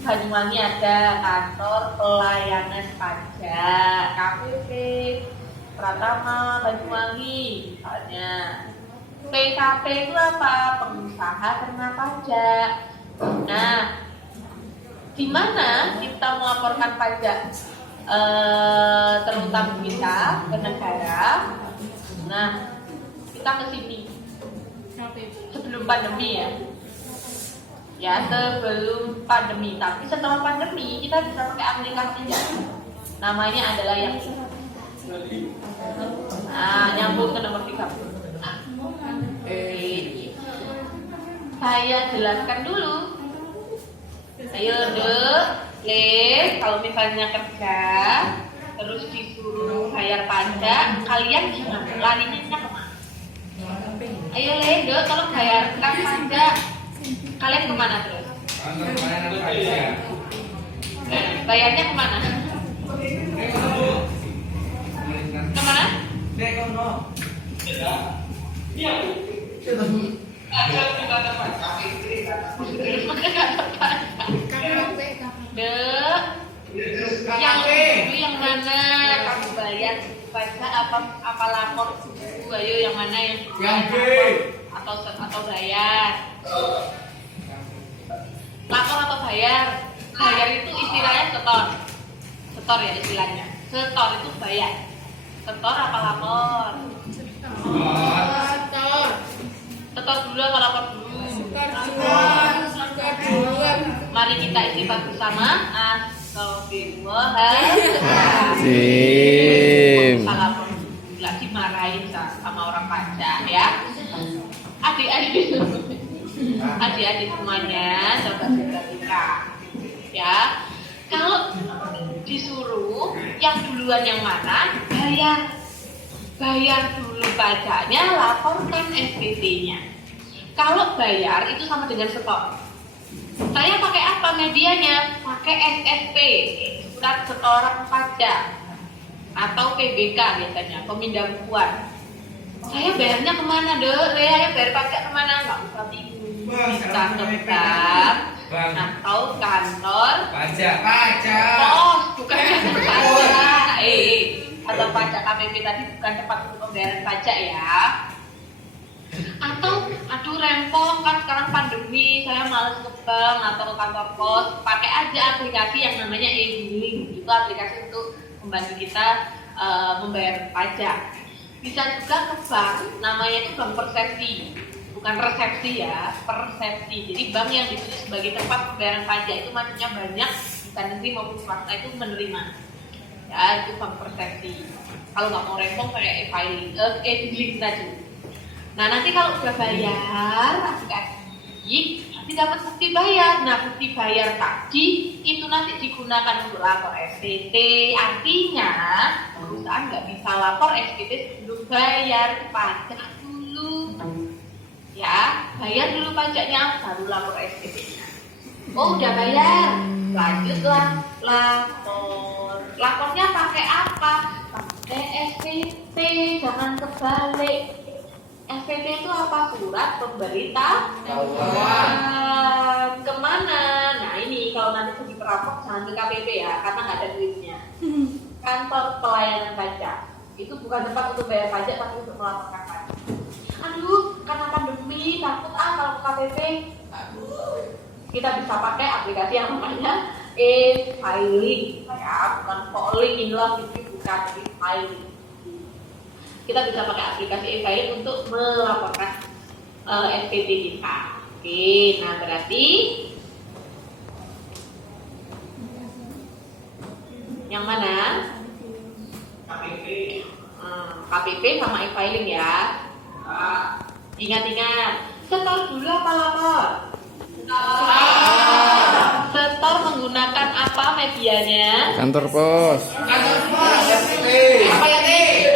Banyuwangi ada Kantor Pelayanan Pajak KPP Pratama Banyuwangi misalnya. PKP itu apa? Pengusaha kena pajak. Nah, di mana kita melaporkan pajak terutama kita ke negara? Nah, kita ke sini sebelum pandemi ya sebelum pandemi. Tapi setelah pandemi kita bisa pakai aplikasinya, namanya adalah yang nyambung ke nomor 30. Saya jelaskan dulu. Ayo dek, kalau misalnya kerja terus disuruh bayar pajak, kalian gimana? Larinya kemana? Ayo dek, kalau bayarkan pajak, kalian kemana terus? Bayarnya kemana? Kemana? Yang mana kamu bayar pajak apa lapor? Ayo yang mana yang atau bayar? Lapor atau bayar? Bayar itu istilahnya setor ya istilahnya. Setor itu bayar. Setor apa lapor? Setor dulu apa lapor dulu? Setor dulu. Mari kita istighfar bersama. Astagfirullahaladzim. Salah lagi marahin sama orang pajak ya. Adik-adik semuanya coba perhatikan ya. Kalau disuruh yang duluan yang mana? Bayar dulu pajaknya, laporkan SPT-nya. Kalau bayar itu sama dengan setor. Saya pakai apa medianya? Pakai SSP, surat setoran pajak, atau PBK biasanya, pemindah bukuan. Saya bayarnya kemana deh? Saya bayar pajak kemana? Nggak usah bingung. Bisa ke bank atau kantor pajak. Pos, bukan kantor pajak. Atau pajak KPP tadi bukan tempat untuk pembayaran pajak ya. Atau aduh rempong kan sekarang pandemi, saya males ke bank atau ke kantor pos, pakai aja aplikasi yang namanya e-billing. Itu aplikasi untuk membantu kita membayar pajak. Bisa juga ke bank, namanya itu bank persepsi, bukan resepsi ya, persepsi. Jadi bank yang ditulis sebagai tempat pembayaran pajak itu maksudnya banyak, bukan negeri maupun swasta itu menerima. Ya itu bank persepsi. Kalau nggak mau rempong kayak e-billing tadi. Nah nanti kalau udah bayar aplikasi, nanti dapat bukti bayar. Nah bukti bayar tadi itu nanti digunakan untuk lapor SPT. Artinya perusahaan nggak bisa lapor SPT sebelum bayar pajak dulu. Ya bayar dulu pajaknya baru lapor SPT-nya. Oh udah bayar, lanjutlah lapor. Lapornya pakai apa? Pakai SPT, jangan kebalik. SPT itu apa? Surat pemberitahuan. Kemana? Nah ini kalau nanti pergi perampok jangan ke KPP ya, karena nggak ada duitnya. Kantor Pelayanan Pajak itu bukan tempat untuk bayar pajak, tapi untuk melaporkan pajak. Aduh, karena pandemi takut kalau ke KPP. Kita bisa pakai aplikasi yang namanya e-filing, ya bukan filing in love itu bukan e-filing. Kita bisa pakai aplikasi e-filing untuk melaporkan SPT kita. Oke, nah berarti yang mana? KPP sama e-filing ya. Ingat-ingat, setor dulu apa lapor? Setor menggunakan apa medianya? Kantor pos. Apa ya nih?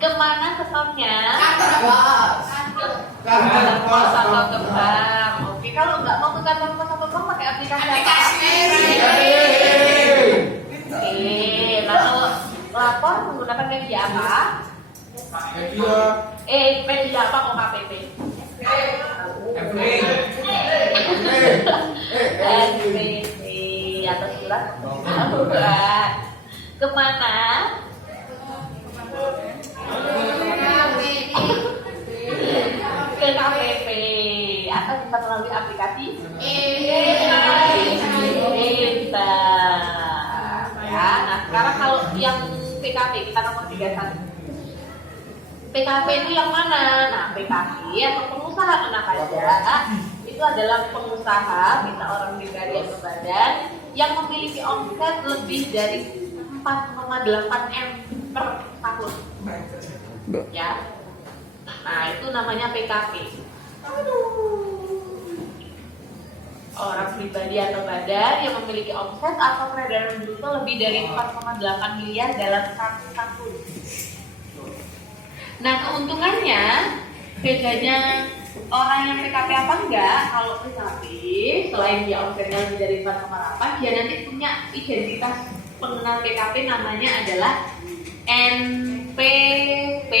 Kemana setornya? Kantor pos atau ke bank. Oke, kalau nggak mau ke kantor pos atau bank pakai aplikasi apa? Oke, lalu lapor menggunakan media apa? P siapa kok KPP? NPP atas surat bukan. Kemana? Ke KPP atau bisa melalui aplikasi bisa ya. Nah sekarang kalau yang PKP kita nomor 31. PKP itu yang mana? Nah PKP atau pengusaha kena pajak itu adalah pengusaha bisa orang pribadi atau badan yang memiliki omset lebih dari 4,8 M per tahun ya. Nah itu namanya PKP. Orang pribadi atau badan yang memiliki omset atau peredaran bruto lebih dari 4,8 miliar dalam satu tahun. Nah keuntungannya, bedanya orang yang PKP apa enggak? Kalau PKP selain dia omsetnya lebih dari 4,8, dia nanti punya identitas pengenal PKP namanya adalah NPPKP.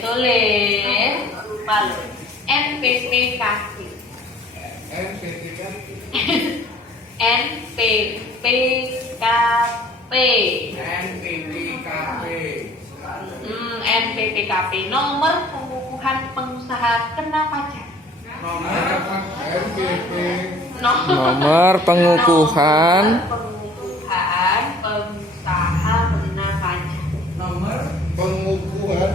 Tulis lupa loh. NPPKP. NPPKP. Nomor pengukuhan pengusaha kena pajak. Nomor pengukuhan pengusaha kena pajak. Nomor pengukuhan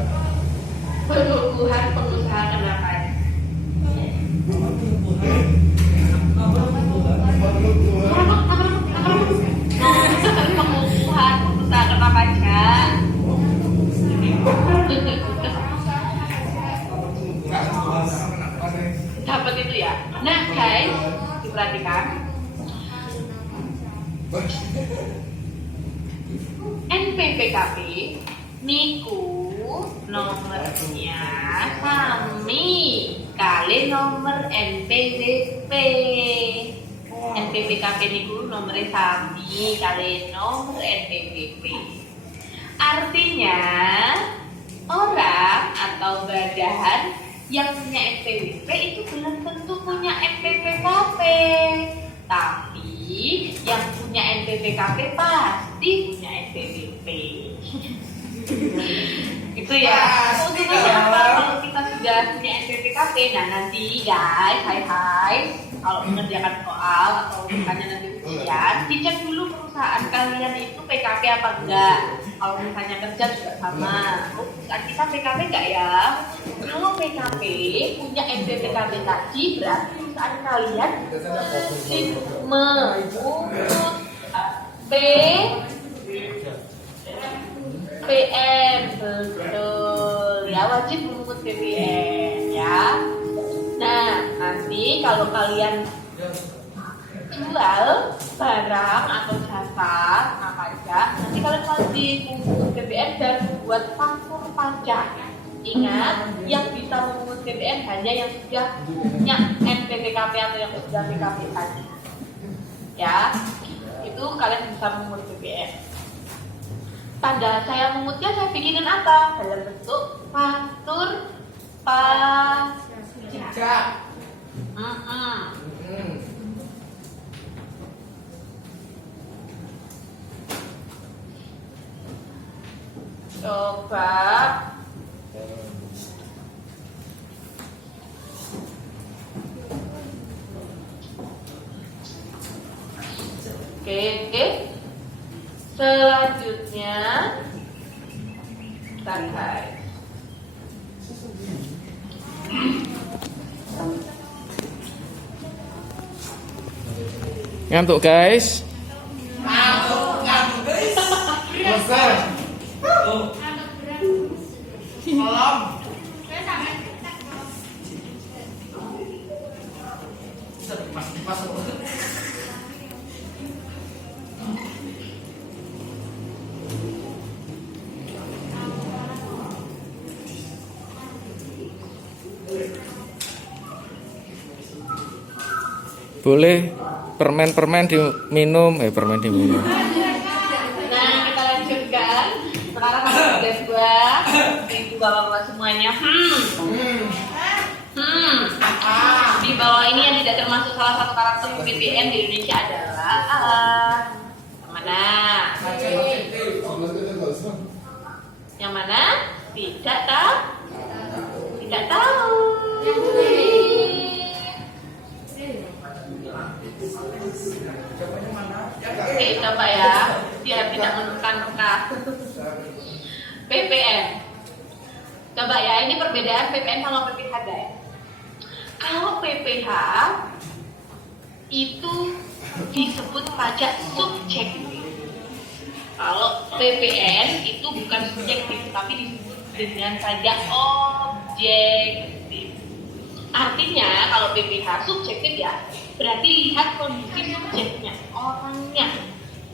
pengusaha kena pajak. Pengukuhan pengusaha kena pajak. Dapat itu ya. Nah guys, diperhatikan. NPPKP niku nomornya sami kali nomor NPWP. NPPKP niku nomornya sami kali nomor NPWP. Artinya orang atau badan yang punya NPWP itu belum tentu punya NPPKP. Tapi yang punya NPPKP pasti punya NPWP. Itu ya. Untuknya apa kalau kita sudah punya NPPKP? Nah nanti guys, hai, kalau mengerjakan soal atau misalnya nanti ujian, dicek dulu perusahaan kalian itu PKP apa enggak. Kalau misalnya kerja juga sama. Perusahaan kita PKP enggak ya? Kalau PKP punya NPPKP tadi berarti perusahaan kalian mengungut PM, betul ya, wajib mengungut BPM ya. Nah nanti kalau kalian jual barang atau jasa apa aja, nanti kalian wajib mengungut BPM dan membuat faktur pajak. Ingat, yang bisa mengungut BPM hanya yang sudah punya NPPKP atau yang sudah PKP saja ya. Itu kalian bisa mengungut BPM. Tanda saya mengutnya saya bikinin apa? Dalam bentuk faktur pajak. Coba Oke. Selanjutnya guys. Ngantuk guys. Ngantuk guys. Selesai. Malam. Boleh permen diminum, permen diminum. Nah kita lanjutkan. Sekarang ada dulu bapak-bapak semuanya. Di bawah ini yang tidak termasuk salah satu karakter PPN di Indonesia adalah yang mana? Yang mana? Tidak tahu. Tidak tahu. Oke, coba ya, biar tidak menekan-nekan. PPN. Coba ya, ini perbedaan PPN sama PPH guys. Kalau PPH itu disebut pajak subjektif. Kalau PPN itu bukan subjektif, tapi disebut dengan pajak objektif. Artinya kalau PPH subjektif ya, berarti lihat kondisi subjeknya, orangnya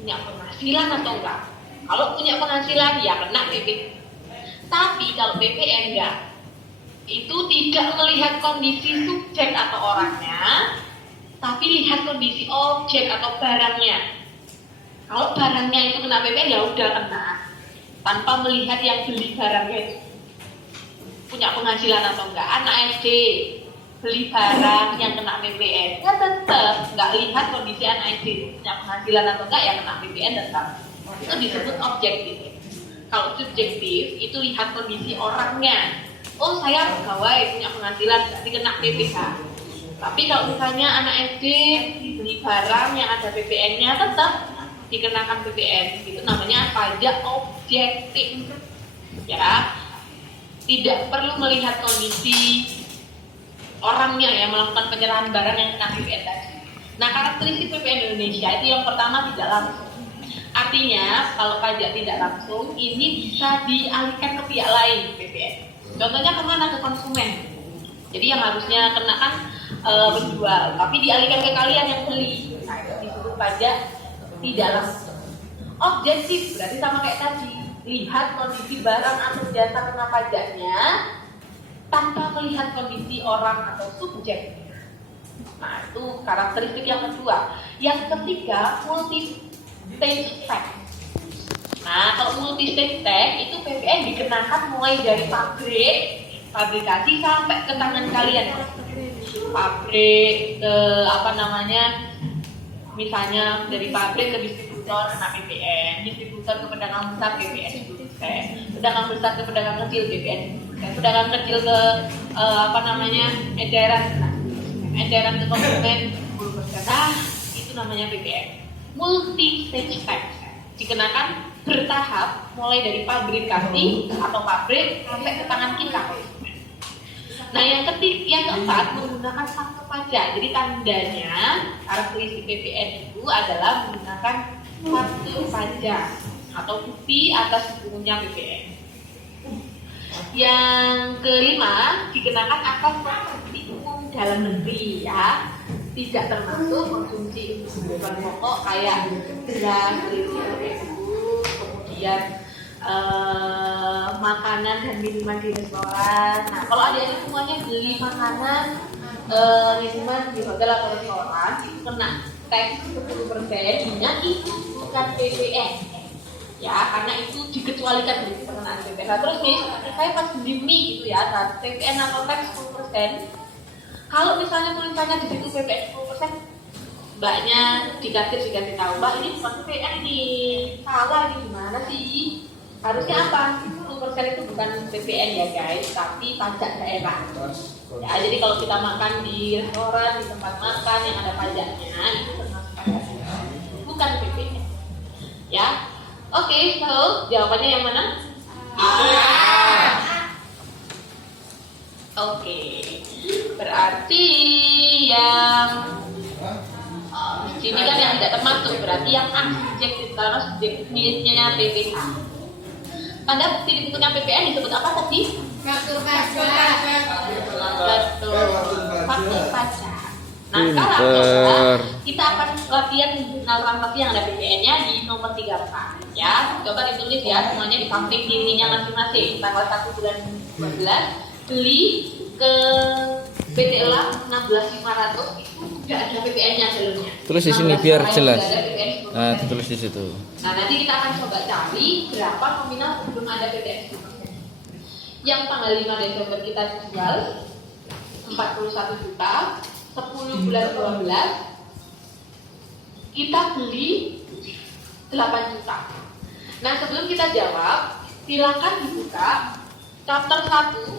punya penghasilan atau enggak. Kalau punya penghasilan ya kena PPH. Tapi kalau PPN enggak, itu tidak melihat kondisi subjek atau orangnya, tapi lihat kondisi objek atau barangnya. Kalau barangnya itu kena PPN ya udah kena, tanpa melihat yang beli barangnya itu punya penghasilan atau enggak. Anak SD beli barang yang kena PPN, ya tetap nggak lihat kondisi anak SD punya penghasilan atau enggak, ya kena PPN tetap. Itu disebut objektif. Kalau subjektif itu lihat kondisi orangnya. Oh saya pegawai punya penghasilan berarti kena PPH. Tapi kalau misalnya anak SD beli barang yang ada PPN-nya tetap dikenakan PPN. Itu namanya pajak objektif. Ya, tidak perlu melihat kondisi orangnya yang melakukan penyerahan barang yang kena PPN tadi. Nah, karakteristik PPN Indonesia itu yang pertama tidak langsung. Artinya kalau pajak tidak langsung ini bisa dialihkan ke pihak lain PPN. Contohnya kemana? Ke konsumen. Jadi yang harusnya kena kan penjual, tapi dialihkan ke kalian yang beli. Nah, itu disebut pajak tidak langsung. Objektif berarti sama kayak tadi, lihat kondisi barang atau jasa kena pajaknya tanpa melihat kondisi orang atau subjek. Nah, itu karakteristik yang kedua. Yang ketiga, multi stage tax. Nah, kalau multi stage tax itu PPN dikenakan mulai dari pabrikasi sampai ke tangan kalian. Pabrik ke misalnya dari pabrik ke distributor kena PPN, distributor ke pedagang besar PPN, pedagang besar ke pedagang kecil PPN, pedagang kecil ke edaran ke konsumen 10%. Nah, itu namanya PPN. Multi stage tax dikenakan bertahap mulai dari pabrikasi atau pabrik sampai ke tangan kita. Nah, yang keempat menggunakan fakta pajak. Jadi tandanya karakteristik PPN itu adalah menggunakan fakta pajak atau bukti atas hukumnya PPN. Yang kelima dikenakan atas konsumsi umum dalam negeri ya. Tidak termasuk konsumsi kebutuhan pokok kayak beras, kemudian makanan dan minuman di restoran. Nah, kalau adik-adik semuanya beli makanan, minuman di hotel atau restoran itu kena tax 10%, itu bukan PPN. Ya, karena itu dikecualikan dari pengenaan PPH. Terus nih, saya pas beli mie gitu ya, saat PPN atau tax 10%. Kalau misalnya tulisannya di situ PPN 10%, mbaknya dikasih tahu, Mbak ini bukan PPN ini, salah ini gimana sih? Harusnya apa? 10% itu bukan PPN ya guys, tapi pajak daerah. Ya, jadi kalau kita makan di restoran, di tempat makan yang ada pajaknya, itu termasuk pajak daerah, bukan PPN. Ya, oke, so jawabannya yang mana? Oke, berarti yang sini kan yang tidak termasuk, berarti yang subjektif, karena subjektifnya PPH. Tanda bukti dibentuknya PPN disebut apa tadi? Kartu Betul, fakta pajak. Nah, sekarang kita akan latihan transaksi yang ada PPN-nya di nomor 34 ya. Coba ditulis ya semuanya di samping kirinya masing-masing. Tanggal 1 bulan 12 beli ke PT Elang 16.500 itu sudah ada PPN-nya sebelumnya. Tulis di sini biar jelas. Nah, ditulis di situ. Nah, nanti kita akan coba cari berapa nominal sebelum ada PPN 10%. Yang tanggal 5 Desember kita jual 41 juta, 10 bulan 12 kita beli 8 juta. Nah, sebelum kita jawab, silakan dibuka chapter 1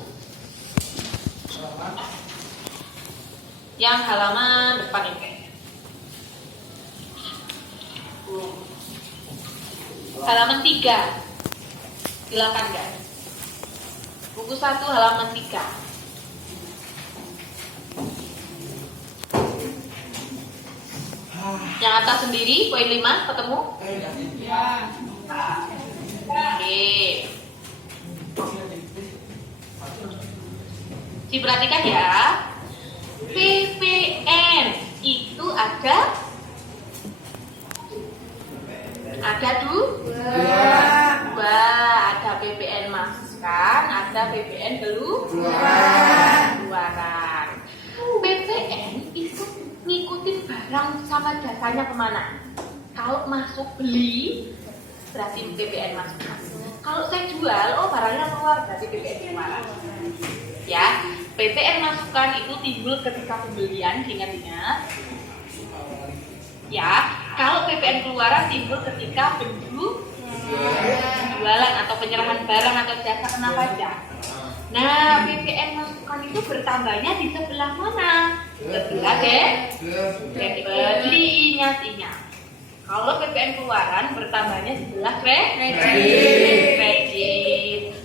yang halaman depan ini. Halaman 3. Silakan guys. Buku 1 halaman 3. Yang atas sendiri, poin 5, ketemu? Ya. Oke. Diperhatikan ya. PPN itu ada dua. Ada PPN masukan, ada PPN keluaran. PPN itu ngikutin barang sama jasanya kemana? Kalau masuk beli berarti PPN masukan. Kalau saya jual, oh barangnya keluar berarti PPN keluaran. Ya, PPN masukan itu timbul ketika pembelian, ingat-ingat. Ya, kalau PPN keluaran timbul ketika penjualan atau penyerahan barang atau jasa kena pajak. Nah, PPN masukan itu bertambahnya di sebelah mana? Sebelah beli, ingat-ingat. Kalau PPN keluaran bertambahnya sebelah kredit.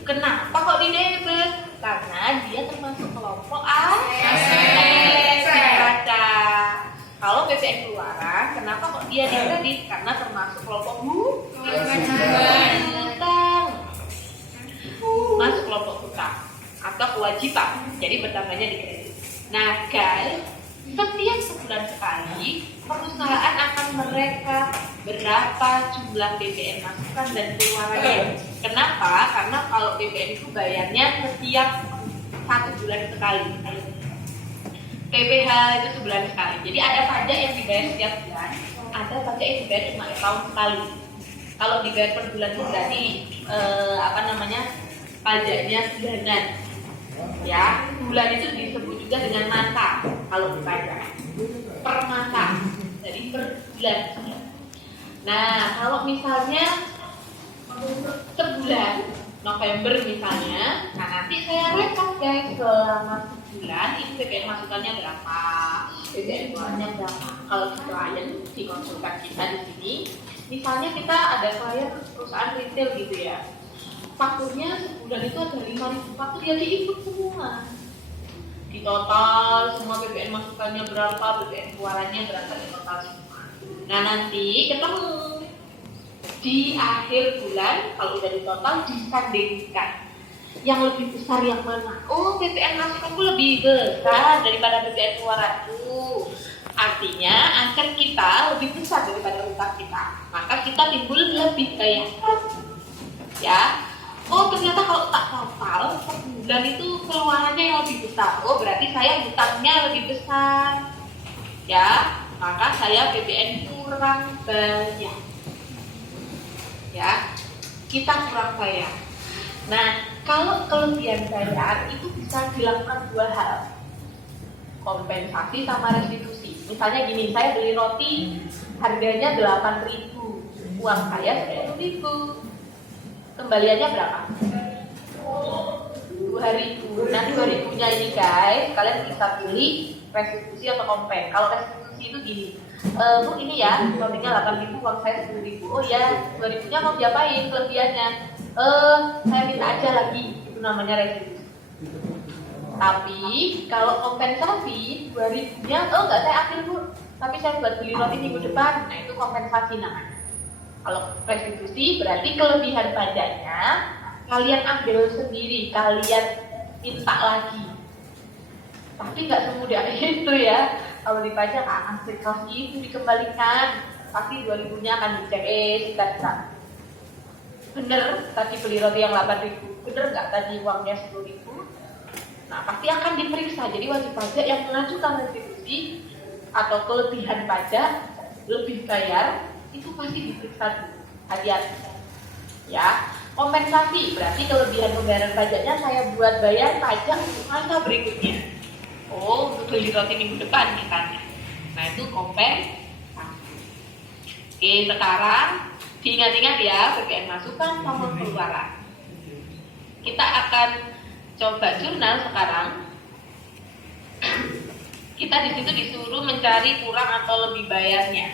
Kenapa kok di debit? Karena dia termasuk kelompok aset. Dibaca. Kalau PPN keluaran, kenapa kok dia di kredit? Karena termasuk kelompok hutang. Masuk kelompok hutang atau kewajiban. Jadi bertambahnya di kredit. Nah, guys, setiap sebulan sekali perusahaan akan merekap berapa jumlah PPN masukan dan keluarannya. Kenapa? Karena kalau PPN itu bayarnya setiap 1 bulan sekali. PPH itu sebulan sekali. Jadi ada pajak yang dibayar setiap bulan, ada pajak yang dibayar cuma tahun sekali. Kalau dibayar per bulan itu berarti pajaknya bulanan. Ya, bulan itu disebut juga dengan masa kalau dipajak. Per masa. Jadi per bulan. Nah, kalau misalnya sebulan November misalnya, nah nanti saya rekap guys selama sebulan itu PPN masukannya berapa, PPN keluarnya berapa. Kalau klien di konsultan kita di sini, misalnya kita ada klien perusahaan retail gitu ya, fakturnya sebulan itu ada 5.000 faktur, ya diikut semua. Di total semua PPN masukannya berapa, PPN keluarannya berapa, di total semua. Nah nanti ketemu di akhir bulan, kalau udah di total disandingkan yang lebih besar yang mana. Oh, PPN masukanku lebih besar daripada PPN keluaranku. Artinya angker kita lebih besar daripada utang kita, maka kita timbul lebih kaya. Ya. Oh, ternyata kalau tak total per bulan itu keluarannya yang lebih besar. Oh, berarti saya hutangnya lebih besar. Ya, maka saya PPN kurang banyak. Ya, kita kurang bayar. Nah, kalau kelebihan bayar itu bisa dilakukan 2 hal, kompensasi sama restitusi. Misalnya gini, saya beli roti harganya 8.000, uang saya 10.000, kembaliannya berapa? 2.000. Nah, 2.000-nya ini guys, kalian bisa pilih restitusi atau kompen. Kalau restitusi itu gini, Bu ini ya, rotinya 8.000, uang saya 10.000. Oh ya, 2.000-nya mau diapain kelebihannya? Saya minta aja lagi, itu namanya restitusi. Tapi kalau kompensasi 2.000-nya, enggak saya ambil Bu, tapi saya buat beli roti minggu depan. Nah itu kompensasi namanya. Kalau restitusi berarti kelebihan pajaknya kalian ambil sendiri, kalian minta lagi. Tapi nggak semudah itu ya. Kalau dipajak asik itu dikembalikan, pasti 2.000-nya akan dicek. Sikat. Bener tadi beli roti yang 8.000, bener nggak tadi uangnya 10.000? Nah pasti akan diperiksa. Jadi wajib pajak yang mengajukan restitusi atau kelebihan pajak lebih bayar itu pasti diperiksa dulu. Hati-hati ya. Kompensasi berarti kelebihan pembayaran pajaknya saya buat bayar pajak untuk masa berikutnya. Oh, untuk beli roti minggu depan misalnya. Nah, itu kompensasi. Oke, sekarang diingat-ingat ya, PPN masukan sama keluaran. Kita akan coba jurnal sekarang. Kita di situ disuruh mencari kurang atau lebih bayarnya.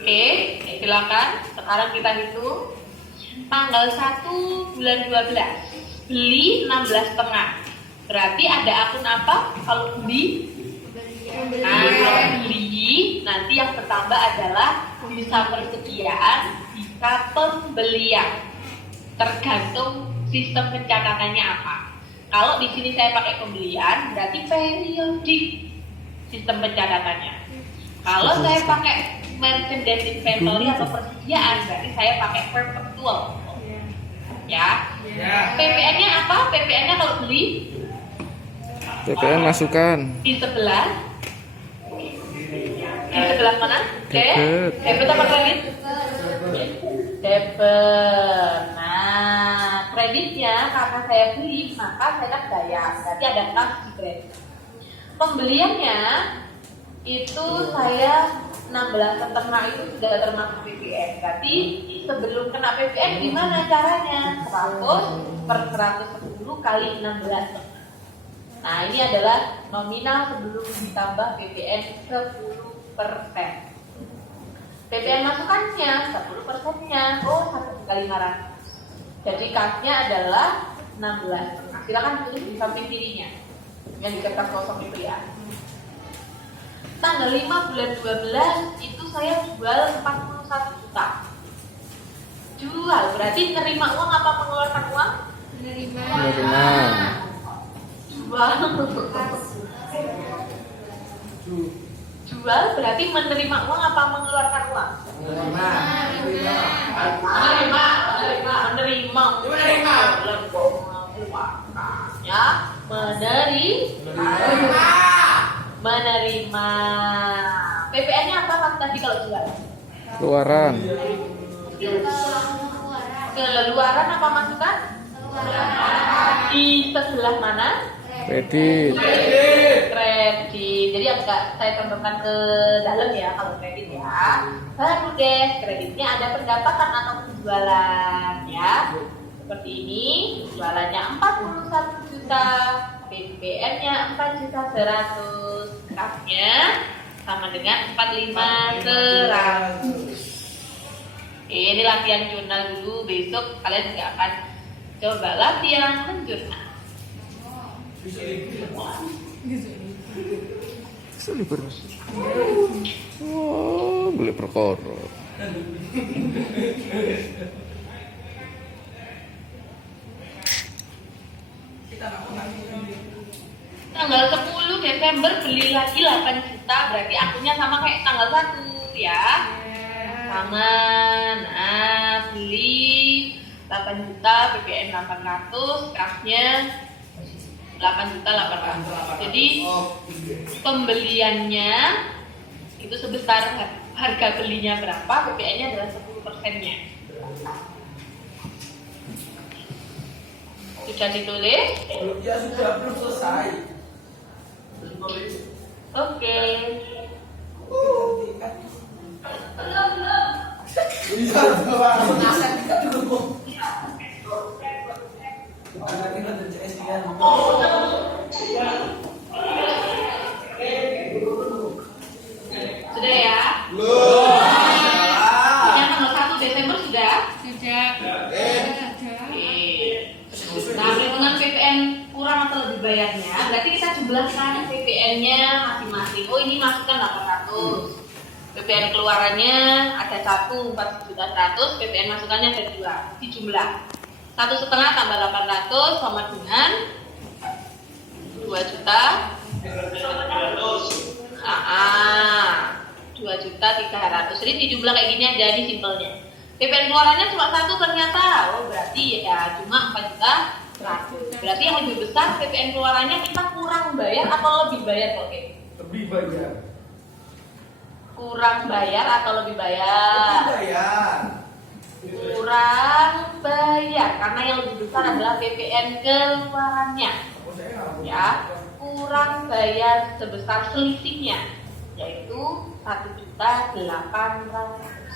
Oke, silakan. Sekarang kita hitung. Tanggal 1 bulan 12 beli 16,5. Berarti ada akun apa kalau beli? Nah, kalau beli nanti yang bertambah adalah bisa persediaan, bisa pembelian. Tergantung sistem pencatatannya apa. Kalau di sini saya pakai pembelian, berarti periodik sistem pencatatannya. Kalau saya pakai merchandise inventory atau persediaan, berarti saya pakai perpetual. Ya. PPN-nya apa? PPN-nya kalau beli PPN masukan. di sebelah. Di sebelah mana? Debit. Debit apa kredit? Debit. Nah, kreditnya karena saya beli, maka saya bayar. Berarti ada kas di kredit. Pembeliannya itu saya 16,5 itu sudah termasuk PPN. Berarti sebelum kena PPN gimana caranya? 100 per 110 kali 16. Nah, ini adalah nominal sebelum ditambah PPN 10%. PPN masukannya 10%-nya. Oh, 1 kali 500. Jadi kasnya adalah 16. Nah, silakan tulis di samping kirinya. Yang di kertas kosong itu ya. Tanggal 5 bulan 12 itu saya jual 41 juta. Jual berarti nerima uang apa mengeluarkan uang? Menerima. Jual berarti menerima uang apa mengeluarkan uang? Menerima. Ya, menerima. PPN-nya apa Mas tadi kalau jual? Keluaran. Keluaran apa masukan? Di sebelah mana? Kredit. Kredit. Jadi agak saya contohkan ke dalam ya kalau kredit ya. Baru deh kreditnya ada pendapatan atau penjualan ya. Seperti ini, jualannya 41 juta, PPN-nya 4.100.000, kasnya sama dengan 45.100. Ini latihan jurnal dulu, besok kalian juga akan coba latihan menjurnal. Oh, beli perkara. Tanggal 10 Desember beli lagi 8 juta, berarti akunnya sama kayak tanggal 1 ya. Sama, nah beli 8 juta, PPN 800, kasnya 8.800.000. Jadi pembeliannya itu sebesar harga belinya berapa, PPN-nya adalah 10%-nya. Sudah ditulis? Ya sudah, belum selesai. Oke. Bisa langsung aset kita dulu. Anak kita BCS kan. Sudah ya? Belum. Yang tanggal 1 Desember sudah? Sudah. Oke. Nah, perhitungan PPN kurang atau lebih bayarnya, berarti kita jumlahkan PPN-nya masing-masing. Oh, ini masukkan 800. PPN keluarannya ada 1, 4.100.000, PPN masukannya ada 2. Dijumlah. 1,5 tambah 800 sama dengan 2 juta. 2.300.000. Jadi dijumlah kayak gini aja, ini simpelnya. PPN keluarannya cuma 1 ternyata. Oh, berarti ya cuma 4.100.000. Berarti yang lebih besar PPN keluarannya kita kurang bayar atau lebih bayar, oke? Lebih bayar. Kurang bayar atau lebih bayar? Lebih bayar. Kurang bayar karena yang lebih besar adalah PPN keluarannya. Ya, kurang bayar sebesar selisihnya yaitu 1.800.000.